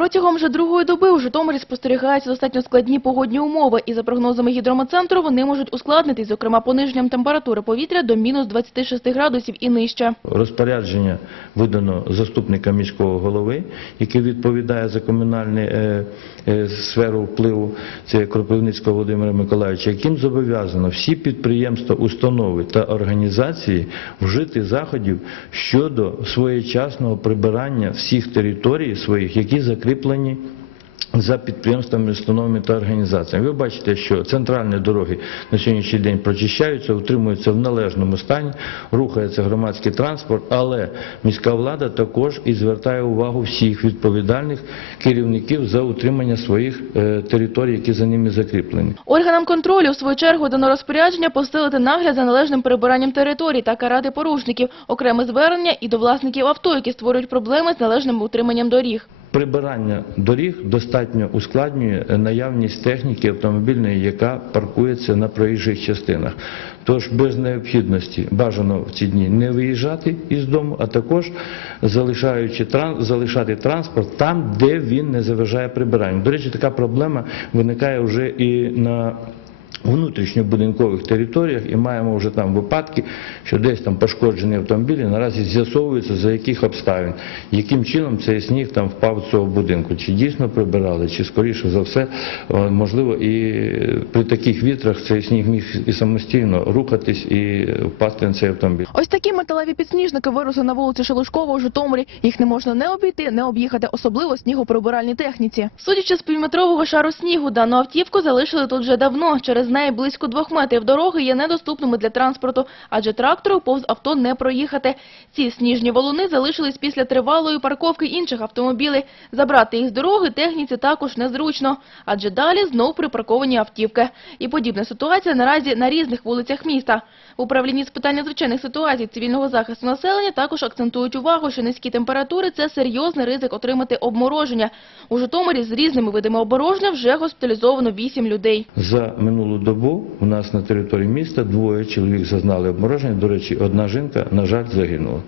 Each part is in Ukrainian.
Протягом вже другої доби у Житомирі спостерігаються достатньо складні погодні умови, і за прогнозами гідрометцентру вони можуть ускладнитись, зокрема пониженням температури повітря до мінус 26 градусів і нижче. Розпорядження видано заступника міського голови, який відповідає за комунальну е, е, сферу впливу, це Кропивницького Володимира Миколаївича, яким зобов'язано всі підприємства, установи та організації вжити заходів щодо своєчасного прибирання всіх територій своїх, які закріплені за підприємствами, установами та організаціями. Ви бачите, що центральні дороги на сьогоднішній день прочищаються, утримуються в належному стані, рухається громадський транспорт, але міська влада також і звертає увагу всіх відповідальних керівників за утримання своїх е, територій, які за ними закріплені. Органам контролю, в свою чергу, дано розпорядження посилити нагляд за належним перебиранням територій та карати порушників, окреме звернення і до власників авто, які створюють проблеми з належним утриманням доріг. Прибирання доріг достатньо ускладнює наявність техніки автомобільної, яка паркується на проїжджих частинах. Тож без необхідності бажано в ці дні не виїжджати із дому, а також залишаючи залишати транспорт там, де він не заважає прибиранню. До речі, така проблема виникає вже і на внутрішньобудинкових територіях і маємо вже там випадки, що десь там пошкоджені автомобілі, наразі з'ясовується за яких обставин, яким чином цей сніг там впав з цього будинку, чи дійсно прибирали, чи скоріше за все, е, можливо, і при таких вітрах цей сніг міг і самостійно рухатись і впасти на цей автомобіль. Ось такі металеві підсніжники виросли на вулиці Шелушкова у Житомирі. Їх не можна не обійти, не об'їхати, особливо снігоприбиральній техніці. Судячи з півметрового шару снігу, дану автівку залишили тут вже давно. Через неї близько двох метрів дороги є недоступними для транспорту, адже трактору повз авто не проїхати. Ці сніжні валуни залишились після тривалої парковки інших автомобілів. Забрати їх з дороги техніці також незручно, адже далі знов припарковані автівки. І подібна ситуація наразі на різних вулицях міста. В управлінні з питань надзвичайних ситуацій цивільного захисту населення також акцентують увагу, що низькі температури – це серйозний ризик отримати обмороження. У Житомирі з різними видами обмороження вже госпіталізовано 8 людей. За минулу добу у нас на території міста двоє чоловік зазнали обмороження. До речі, одна жінка, на жаль, загинула.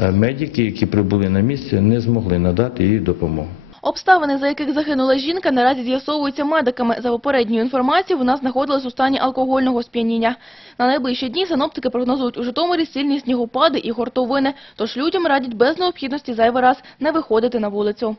Е, Медики, які прибули на місце, не змогли надати їй допомогу. Обставини, за яких загинула жінка, наразі з'ясовуються медиками. За попередньою інформацією, вона знаходилась у стані алкогольного сп'яніння. На найближчі дні синоптики прогнозують у Житомирі сильні снігопади і гуртовини, тож людям радять без необхідності зайвий раз не виходити на вулицю.